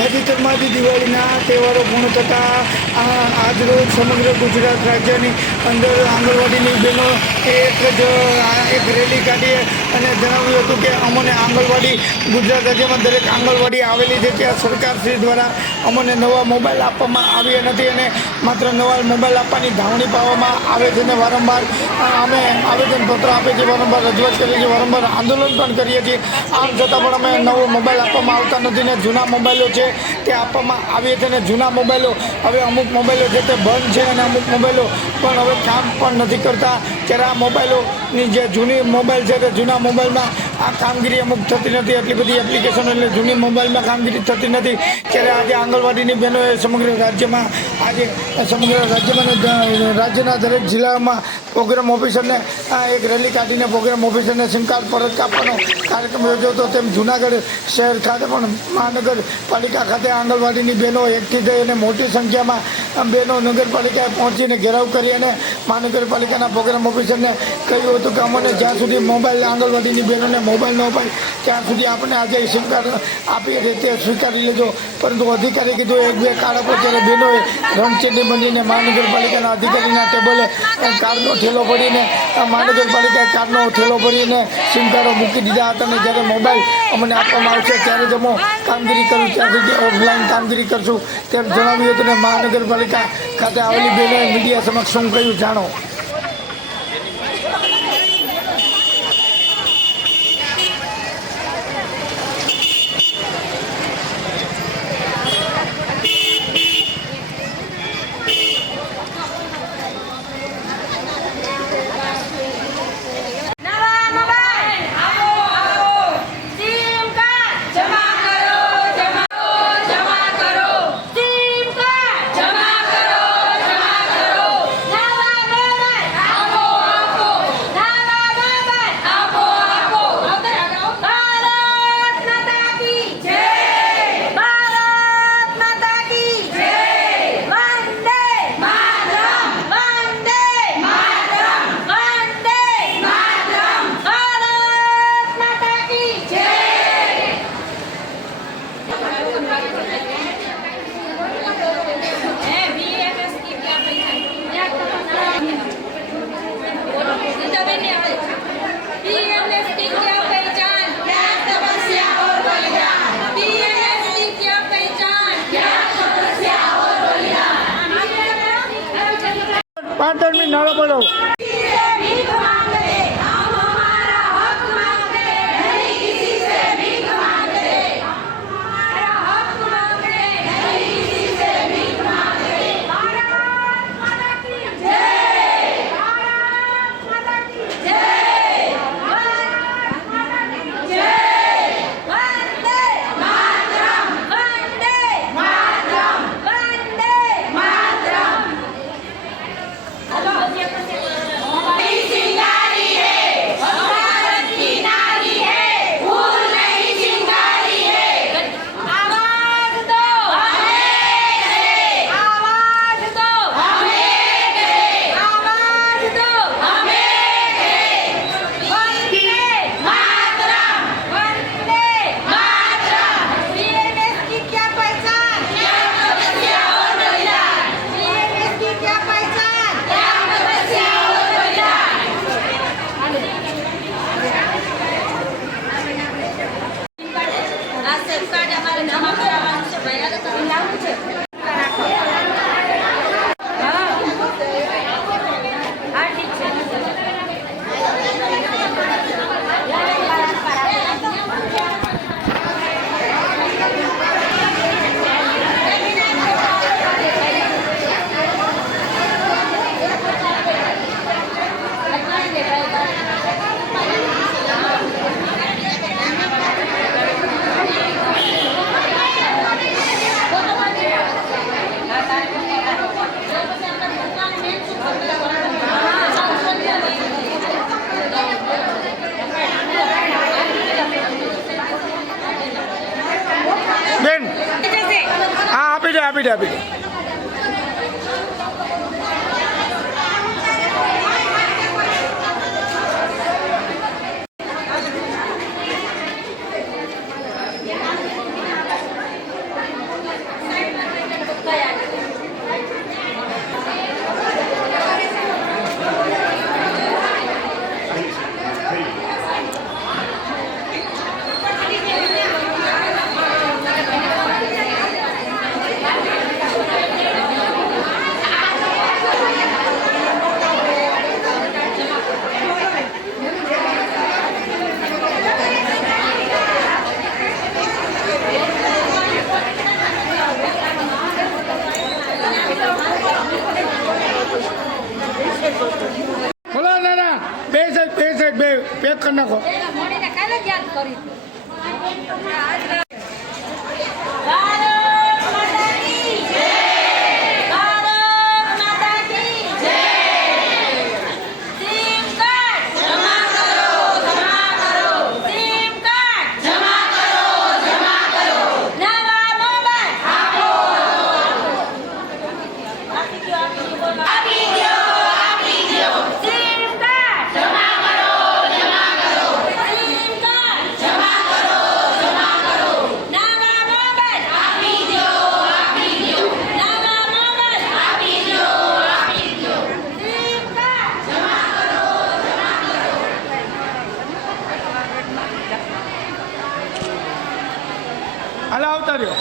તાજેતરમાં દિવાળીના તહેવારો પૂર્ણ થતાં આજરોજ સમગ્ર ગુજરાત રાજ્યની અંદર આંગણવાડીની બહેનો એક રેલી કાઢી અને જણાવ્યું હતું કે અમને આંગણવાડી ગુજરાત રાજ્યમાં દરેક આંગણવાડી આવેલી છે ત્યાં સરકારશ્રી દ્વારા અમને નવા મોબાઈલ આપવામાં આવ્યા નથી અને માત્ર નવા મોબાઈલ આપવાની ધાવણી પાડવામાં આવે છે અને વારંવાર અમે આવેદનપત્રો આપીએ છીએ, વારંવાર રજૂઆત કરીએ છીએ, વારંવાર આંદોલન પણ કરીએ છીએ. આમ છતાં પણ અમે નવો મોબાઈલ આપવામાં આવતા નથી ને જૂના મોબાઈલો છે તે આપવામાં આવીએ છીએ અને જૂના મોબાઈલો હવે અમુક મોબાઈલો છે તે બંધ છે અને અમુક મોબાઈલો પણ હવે કામ પણ નથી કરતા. ત્યારે આ મોબાઈલોની જે જૂની મોબાઈલ છે તે જૂના મોબાઈલમાં આ કામગીરી અમુક થતી નથી, એટલી બધી એપ્લિકેશનો એટલે જૂની મોબાઈલમાં કામગીરી થતી નથી. ત્યારે આજે આંગણવાડીની બહેનોએ સમગ્ર રાજ્યમાં રાજ્યના દરેક જિલ્લામાં પ્રોગ્રામ ઓફિસરને એક રેલી કાઢીને પ્રોગ્રામ ઓફિસરને સિમ કાર્ડ પરત કાપવાનો કાર્યક્રમ યોજ્યો હતો. તેમ જૂનાગઢ શહેર ખાતે પણ મહાનગરપાલિકા ખાતે આંગણવાડીની બહેનો એકઠી થઈ અને મોટી સંખ્યામાં બહેનો નગરપાલિકાએ પહોંચીને ઘેરાવ કરી અને મહાનગરપાલિકાના પ્રોગ્રામ ઓફિસરને કહ્યું હતું કે અમને જ્યાં સુધી મોબાઈલ આંગણવાડીની બહેનોને મોબાઈલ ન અપાય ત્યાં સુધી આપણે આજે સિમ કાર્ડ આપીએ છીએ તે સ્વીકારી લેજો. પરંતુ અધિકારી કીધું એક બે કાર્ડ આપો. ત્યારે બહેનોએ રણચેટી બનીને મહાનગરપાલિકાના અધિકારીના ટેબલે કાર્ડનો ઠેલો ભરીને મહાનગરપાલિકાએ કાર્ડનો ઠેલો ભરીને સિમ કાર્ડો મૂકી દીધા હતા. અને જ્યારે મોબાઈલ અમને આપવામાં આવશે ત્યારે જ અમે કામગીરી કરું, ત્યાં સુધી ઓફલાઈન કામગીરી કરશું તેમ જણાવ્યું હતું. અને મહાનગરપાલિકા ખાતે આવેલી બહેનોએ મીડિયા સમક્ષ શું કહ્યું જાણો. નાળો બોલો. બેન હા આપી દે આપી દે આપી દે. કરી નાખો. મોડીને કાલે જ યાદ કરી હતી. હાલો આવતા રહ્યો.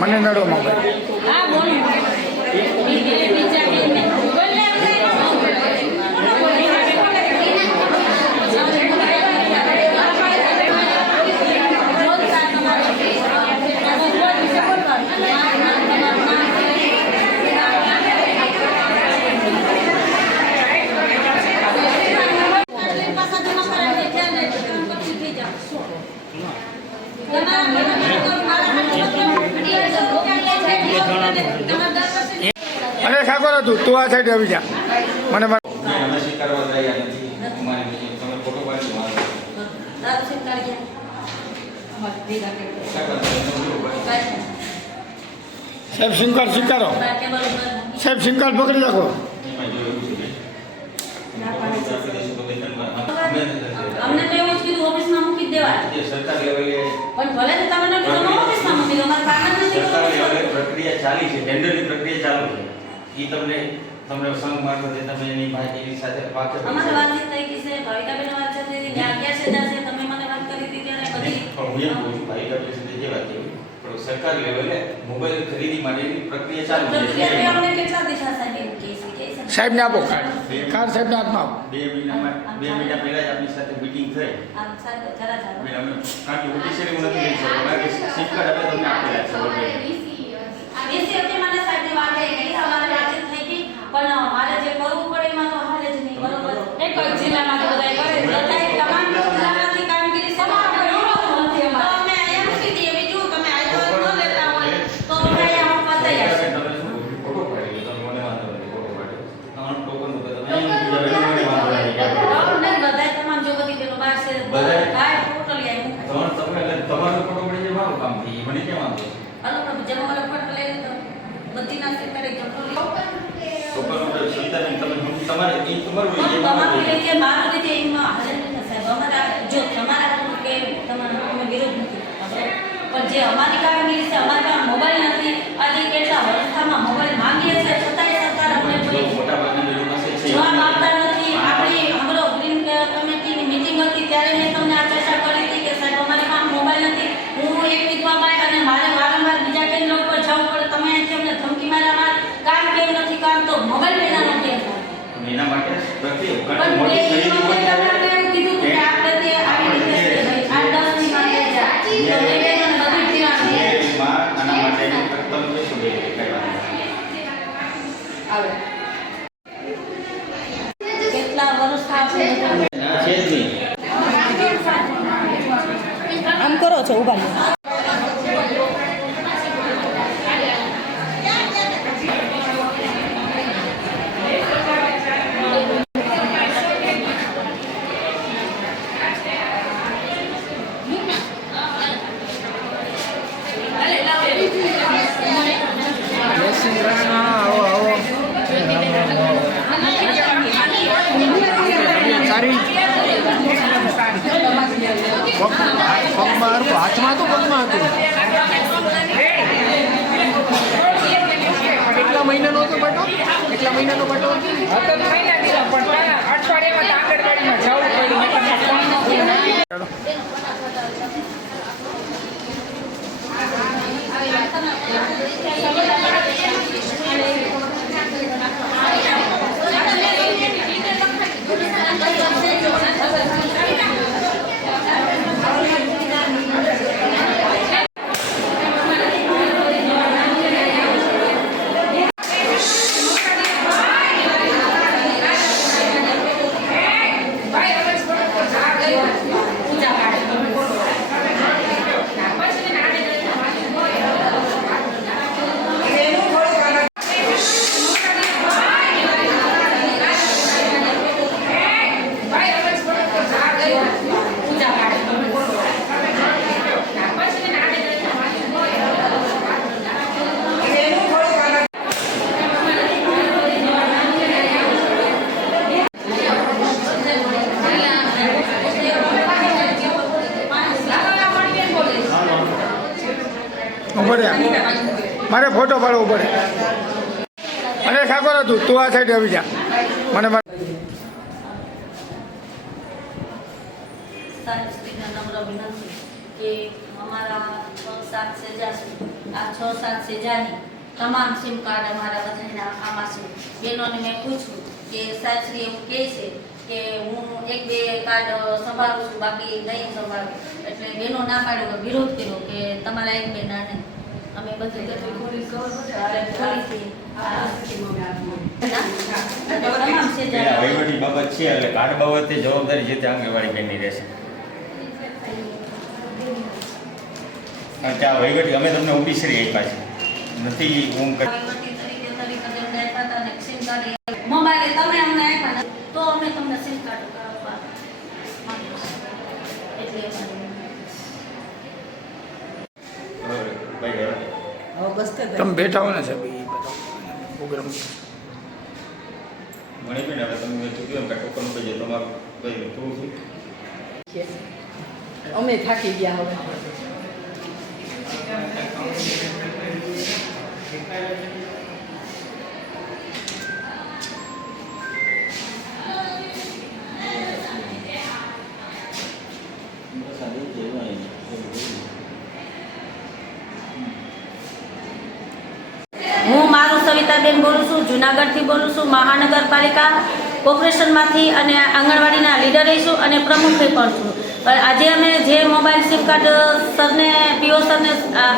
મને નડો મોબાઈલ. હા બોલો. અરે સાગર હતું તું આ સાઈડ આવી જા. મને સાહેબ સિમ કાર્ડ સ્વીકારો. સાહેબ સિમ કાર્ડ પકડી રાખો. અમને તો એવું જ કીધું ઓફિસમાં મૂકી દેવા. સરકાર લેવલે પણ ભલે તો તમે ન કીધું ઓફિસમાં મૂકી દો. અમારે કામ જ નથી. સરકાર લેવલે પ્રક્રિયા ચાલી છે, ટેન્ડરની પ્રક્રિયા ચાલુ છે. એ તમને તમને સંઘ મારફતે તમે એની માહિતી સાથે વાકેફ છો. અમારે વાતચીત થઈ ગઈ છે, ભાવિકાબેન વાત છે, ત્યાં ગયા છે જશે, તમે મને વાત કરી હતી ત્યારે બધી. પણ હું એમ કહું છું ભાઈ સાથે જે વાત થઈ પણ સરકાર લેવલે મોબાઈલ ખરીદી માટેની પ્રક્રિયા ચાલુ છે. પ્રક્રિયા અમને કેટલા દિવસ સાહેબ એવું કહે છે કે સાહેબને આપો કાર્ડ સાહેબના હાથમાં આપો. 2 મહિના પહેલા જ આપણી સાથે મીટિંગ થઈ. આમ સાહેબ જરા જરા મેં અમે કારણ કે ઓફિશિયલી હું નથી લઈ શકતો કારણ કે સિમ કાર્ડ અમે તમને આપેલા છે ઓલરેડી. દેશી હતી મને સાહેબની વાત થઈ ગઈ, અમારે વાતચીત થઈ ગઈ, પણ મારે જે કરવું પડે એમાં તો હાલે જ નહીં, બરોબર? એક જ જિલ્લામાં તો બધાય કરે છે. બધાય તમામ જિલ્લામાંથી કામગીરી સમાપ્ત કરી. તો અમે અહીંયા મૂકી દઈએ, બીજું તમે આઈડિયા ન લેતા હોય તો અમે અહીંયા પતાઈ આપીએ. તમે શું ફોટો પાડી લો, તમે મને વાંધો નથી ફોટો પાડ્યો. તમારું ટોકન તો તમે બીજા મને વાંધો નથી. નહીં, બધાય તમામ જો બધી પેલો બહાર છે, બધાય? બધાય ટોટલી આવી મૂકે. તમારો ફોટો પડી જાય મારું કામ થઈ મને કેમ વાંધો છે? હાલો, તમે જેમાં વાળો ફોટો લઈ લીધો, બધીના સેટરે ટોટલી ટોકન ઉપર સંતાન તમે તમારે એ તમારું હોય, એ તમારું મારું હોય. લીધે મારું લીધે એમાં હાજર નથી સાહેબ. અમારા જો તમારા કે તમારા અમે વિરોધ નથી કરતો. પણ જે અમારી કામગીરી છે, અમારી પાસે મોબાઈલ નથી, આજે કેટલા વર્ષમાં મોબાઈલ માંગીએ છીએ છતાંય સરકાર અમને કોઈ મોટા ભાગની લોકો પાસે છે જવાબ આપતા નથી. આપણી હમણાં ગ્રીન કમિટીની મીટિંગ હતી ત્યારે મેં તમને આ ચર્ચા કરી હતી કે સાહેબ અમારી પાસે મોબાઈલ નથી, હું એક વિધવા બાઈ અને મારે વારંવાર બીજા કેન્દ્ર ઉપર જવું પડે, તમે અહીંથી અમને ધમકી માર્યા, કામ કેમ નથી કામ તો મોબાઈલ પેલા નથી હતા. એના માટે પ્રક્રિયા પણ ઘણી મોટી મેં ખરીદી તમને હોય એવું કીધું હતું કે આપણે તે આવી રીતે 8-10 ની માટે જા તો મેં મને બધું ધીરાણ જે માં આના માટેની તમે કહેશો બે કઈ વાત આવે કેટલા વર્ષ આપણે છે જ નહીં. આમ કરો છો ઉભા રહો. આવો આવો સારી પગમાં હતું, હાથમાં હતું, પગમાં હતું. કેટલા મહિનાનો હતો બટો? કેટલા મહિનાનો બટો હતો? હતો તો મહિના દીધો પણ અઠવાડિયામાં તો આંગણવાડીમાં જવું પડ્યું એટલે ઉભરે મારે ફોટો પાડવો પડે. અને સાગર હતું, તું આ સાઈડ આવી જા. મને સાહેબશ્રીને નમ્ર વિનંતી કે અમારા 6-7 સેજા છે, આ 6-7 સેજાની તમામ સિમ કાર્ડ અમારા બધાના આમાં છે. બહેનોને મેં પૂછ્યું કે સાહેબશ્રી એવું કહે છે કે હું 1-2 કાર્ડ સંભાળું છું, બાકી નહીં સંભાળું. એટલે બહેનો ના પાડ્યો, વિરોધ કર્યો કે તમારા 1-2 ના નહીં. અમે બધું તમામ સેજા વહીવટી બાબત છે એટલે કાર્ડ બાબતે જવાબદારી જે તે આંગણવાડી બેનની રહેશે. કારણ કે આ વહીવટી અમે તમને ઓફિસરી આપ્યા છે નથી હું મોબાઈલ તમે અમને આપ્યા ને તો અમે તમને સિમ કાર્ડ કરાવવા એટલે તમે બેઠા હો ને સાહેબ, એ પ્રોગ્રામ મને પણ હવે તમે ચૂક્યું કે ટોકન ઉપર જે તમારું કઈ પૂરું થયું. અમે થાકી ગયા હવે. હું મારું સવિતાબેન બોલું છું, જુનાગઢથી બોલું છું, મહાનગરપાલિકા કોર્પોરેશનમાંથી, અને આંગણવાડીના લીડર છું અને પ્રમુખ પણ છું. પણ આજે અમે જે મોબાઈલ સિમ કાર્ડ સરને પીઓ સરને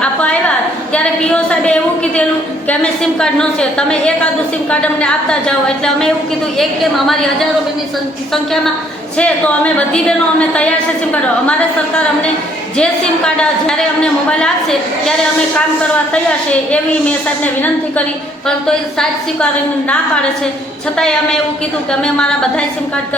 આપવા આવ્યા ત્યારે પીઓ સાહેબે એવું કીધેલું કે અમે સિમ કાર્ડ ન છે, તમે એકાદું સિમ કાર્ડ અમને આપતા જાઓ. એટલે અમે એવું કીધું એક કેમ, અમારી હજારો બેનની સંખ્યામાં છે તો અમે બધી બહેનો અમે તૈયાર છે સિમ કાર્ડ. અમારે સરકાર અમને જે સિમ કાર્ડ જ્યારે અમને મોબાઈલ આપશે ત્યારે અમે કામ કરવા તૈયાર છે એવી મેં સાહેબને વિનંતી કરી, પરંતુ એ સાહેબ સ્વીકારીને ના પાડે છે. છતાંય અમે એવું કીધું કે અમે અમારા બધા સિમ કાર્ડ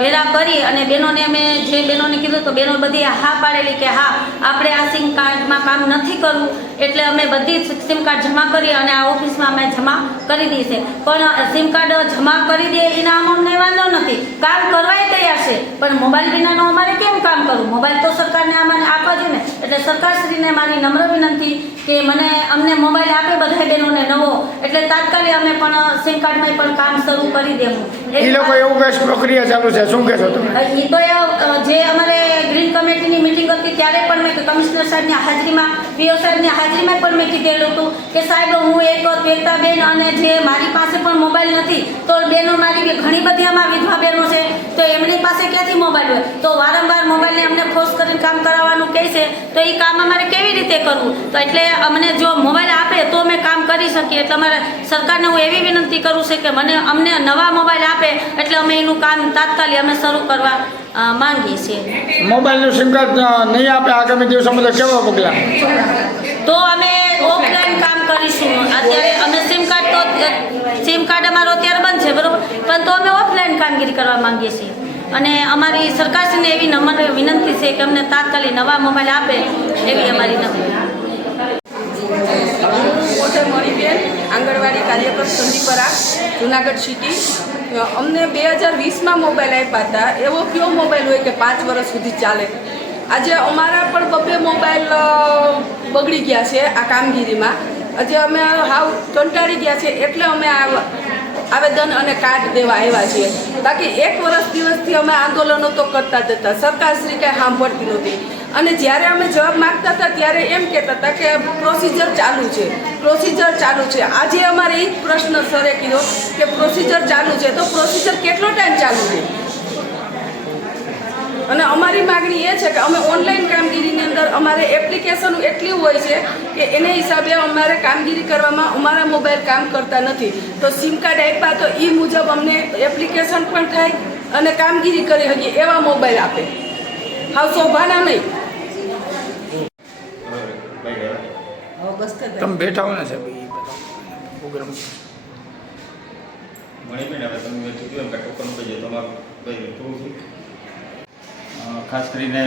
ભેગા કરી અને બહેનોને અમે જે બહેનોને કીધું તો બહેનો બધી હા પાડેલી કે હા આપણે આ સિમ કાર્ડમાં કામ નથી કરવું. એટલે અમે બધી સિમ કાર્ડ જમા કરી અને આ ઓફિસમાં અમે જમા કરી દઈએ છે. પણ સિમ કાર્ડ જમા કરી દે એના અમને વાંધો નથી, કામ કરવાય તૈયાર છે, પણ મોબાઈલ વિનાનું અમારે કેમ કામ કરવું? મોબાઈલ તો સરકારને અમને આપવા જોઈએ ને. એટલે સરકારશ્રીને મારી નમ્ર વિનંતી કે અમને મોબાઈલ આપે બધા બહેનોને નવો, એટલે તાત્કાલિક અમે પણ સિમ કાર્ડમાં પણ કામ શરૂ કરી દેવું. એ લોકો એવું કઈ પ્રક્રિયા ચાલુ છે, શું કહેશો તમે? એ તો જે અમારે ગ્રીન કમિટીની મિટિંગ હતી ત્યારે પણ મેં કમિશનર સાહેબની હાજરીમાં, પીઓ સાહેબની હાજરીમાં પણ મેં કીધેલું હતું કે સાહેબ હું એક બેન અને જે મારી પાસે પણ મોબાઈલ નથી તો બહેનો મારી ઘણી બધી આમાં વિધવા બહેનો છે તો એમની પાસે ક્યાંથી મોબાઈલ હોય, તો વારંવાર મોબાઈલને અમને ફોર્સ કરીને કામ કરાવવાનું કહે છે તો એ કામ અમારે કેવી રીતે કરવું? તો એટલે અમને જો મોબાઈલ આપે તો અમે કામ કરી શકીએ. એટલે અમારે સરકારને હું એવી વિનંતી કરું છું કે અમને નવા મોબાઈલ આપે એટલે અમે એનું કામ તાત્કાલિક અમે શરૂ કરવા માંગીએ છીએ. મોબાઈલનું સિમ કાર્ડ નહીં આપે આગામી દિવસોમાં તો કેવા પગલાં? તો અમે ઓફલાઈન કામ કરીશું. અત્યારે અમે સિમ કાર્ડ અમારો અત્યારે બંધ છે બરોબર, પણ તો અમે ઓફલાઈન કામગીરી કરવા માંગીએ છીએ. અને અમારી સરકારશ્રીને એવી નમ્ર વિનંતી છે કે અમને તાત્કાલિક નવા મોબાઈલ આપે એવી અમારી નમ્ર. મોટર મણીબેન, આંગણવાડી કાર્યકર સંદીપરા, જુનાગઢ સિટી. અમને 2020માં મોબાઈલ આપ્યા હતા. એવો કયો મોબાઈલ હોય કે 5 વર્ષ સુધી ચાલે? આજે અમારા પણ 2 મોબાઈલ બગડી ગયા છે આ કામગીરીમાં. આજે અમે હાવ કંટાળી ગયા છે એટલે અમે આવેદન અને કાર્ડ દેવા આવ્યા છીએ. બાકી 1 વર્ષ દિવસથી અમે આંદોલનો તો કરતા જ હતા, સરકારશ્રી કાંઈ સાંભળતી નહોતી. અને જ્યારે અમે જવાબ માગતા હતા ત્યારે એમ કહેતા હતા કે પ્રોસિજર ચાલુ છે, પ્રોસિજર ચાલુ છે. આજે અમારે એ જ પ્રશ્ન સરે કીધો કે પ્રોસિજર ચાલુ છે, તો પ્રોસિજર કેટલો ટાઈમ ચાલુ છે? અને અમારી માગણી એ છે કે અમે ઓનલાઈન કામગીરીની અંદર અમારે એપ્લિકેશન એટલી હોય છે કે એને હિસાબે અમારે કામગીરી કરવામાં અમારા મોબાઈલ કામ કરતા નથી. તો સિમ કાર્ડ આપ્યા તો એ મુજબ અમને એપ્લિકેશન પણ થાય અને કામગીરી કરી શકીએ એવા મોબાઈલ આપે. હાવ શોભાના નહીં. તમે બેઠા હો ને સાહેબ પ્રોગ્રામ મણીબેન, હવે તમે કીધું એમ કે ટોકન ઉપર જે તમારું કઈ પૂરું થયું. ખાસ કરીને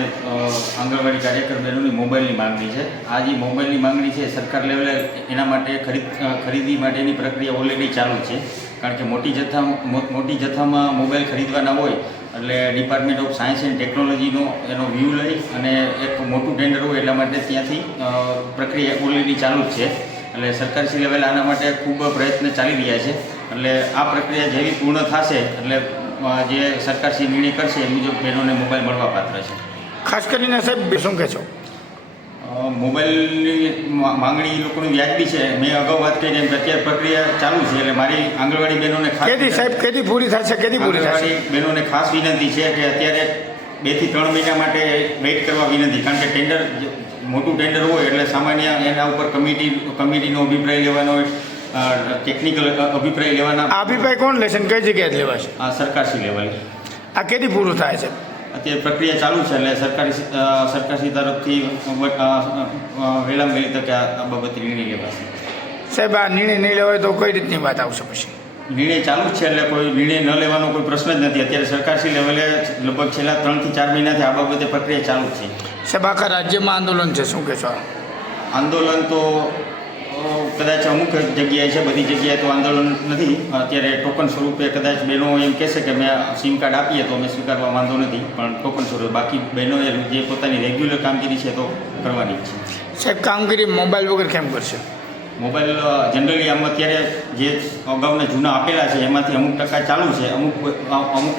આંગણવાડી કાર્યકર બહેનોની મોબાઈલની માંગણી છે. આ જે મોબાઈલની માંગણી છે સરકાર લેવલે એના માટે ખરીદી માટેની પ્રક્રિયા ઓલરેડી ચાલુ છે. કારણ કે મોટી જથ્થામાં મોબાઈલ ખરીદવાના હોય એટલે ડિપાર્ટમેન્ટ ઓફ સાયન્સ એન્ડ ટેકનોલોજીનો એનો વ્યૂ લઈ અને એક મોટું ટેન્ડર હોય એટલા માટે ત્યાંથી પ્રક્રિયા ઓલરેડી ચાલુ જ છે. એટલે સરકારશ્રી લેવલે આના માટે ખૂબ પ્રયત્ન ચાલી રહ્યા છે. એટલે આ પ્રક્રિયા જેવી પૂર્ણ થશે એટલે જે સરકારશ્રી નિર્ણય કરશે એ મુજબ બહેનોને મોબાઈલ મળવા પાત્ર છે. ખાસ કરીને સાહેબ શું કહેશો? મોબાઈલની માંગણી લોકોની વ્યાજબી છે. મેં અગાઉ વાત કરી એમ કે અત્યારે પ્રક્રિયા ચાલુ છે એટલે મારી આંગણવાડી બહેનોને કેદી પૂરી થશે? આંગણવાડી બહેનોને ખાસ વિનંતી છે કે અત્યારે 2 થી 3 મહિના માટે વેઇટ કરવા વિનંતી. કારણ કે ટેન્ડર મોટું ટેન્ડર હોય એટલે સામાન્ય એના ઉપર કમિટીનો અભિપ્રાય લેવાનો હોય, ટેકનિકલ અભિપ્રાય લેવાના. આ અભિપ્રાય કોણ લેશે ને કઈ જગ્યાએ લેવાશે? આ સરકારશ્રી લેવલે. આ કેદી પૂરું થાય છે? અત્યારે પ્રક્રિયા ચાલુ છે એટલે સરકારશ્રી તરફથી વહેલામાં વહેલી તકે આ બાબતે નિર્ણય લેવાશે. સાહેબ આ નિર્ણય નહીં લેવાય તો કઈ રીતની વાત આવશે પછી? નિર્ણય ચાલુ જ છે એટલે કોઈ નિર્ણય ન લેવાનો કોઈ પ્રશ્ન જ નથી. અત્યારે સરકારશ્રી લેવલે લગભગ છેલ્લા 3 થી 4 મહિનાથી આ બાબતે પ્રક્રિયા ચાલુ જ છે. સાહેબ આખા રાજ્યમાં આંદોલન છે, શું કહેશો? આંદોલન તો કદાચ અમુક જગ્યાએ છે, બધી જગ્યાએ તો આંદોલન નથી. અત્યારે ટોકન સ્વરૂપે કદાચ બહેનો એમ કહેશે કે મેં સિમ કાર્ડ આપીએ તો અમે સ્વીકારવા વાંધો નથી, પણ ટોકન સ્વરૂપે. બાકી બહેનોએ જે પોતાની રેગ્યુલર કામગીરી છે તો કરવાની જ છે. સાહેબ કામગીરી મોબાઈલ વગર કેમ કરશે? મોબાઈલ જનરલી આમ અત્યારે જે અગાઉના જૂના આપેલા છે એમાંથી અમુક ટકા ચાલુ છે, અમુક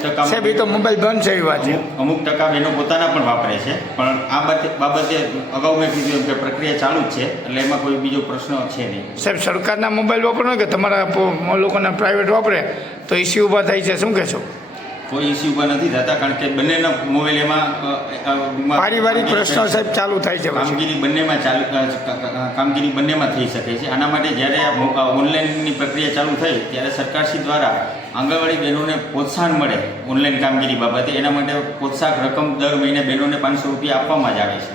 ટકા સાહેબ એ તો મોબાઈલ બંધ છે એ વાત છે. અમુક ટકા બહેનો પોતાના પણ વાપરે છે, પણ આ બાબતે અગાઉ મેં કીધું એમ કે પ્રક્રિયા ચાલુ જ છે, એટલે એમાં કોઈ બીજો પ્રશ્ન છે નહીં. સાહેબ સરકારના મોબાઈલ વાપરો કે તમારા લોકોના પ્રાઇવેટ વાપરે તો ઇસ્યુ ઊભા થાય છે, શું કહેશો? કોઈ ઇસ્યુ ઊભા નથી થતા, કારણ કે બંનેના મોબાઈલ એમાં પારિવારિક પ્રશ્નો સાહેબ ચાલુ થાય છે પછી. કામગીરી બંનેમાં થઈ શકે છે. આના માટે જ્યારે ઓનલાઈનની પ્રક્રિયા ચાલુ થઈ ત્યારે સરકારશ્રી દ્વારા આંગણવાડી બહેનોને પ્રોત્સાહન મળે ઓનલાઈન કામગીરી બાબતે, એના માટે પ્રોત્સાહક રકમ દર મહિને બહેનોને 500 રૂપિયા આપવામાં જ આવે છે.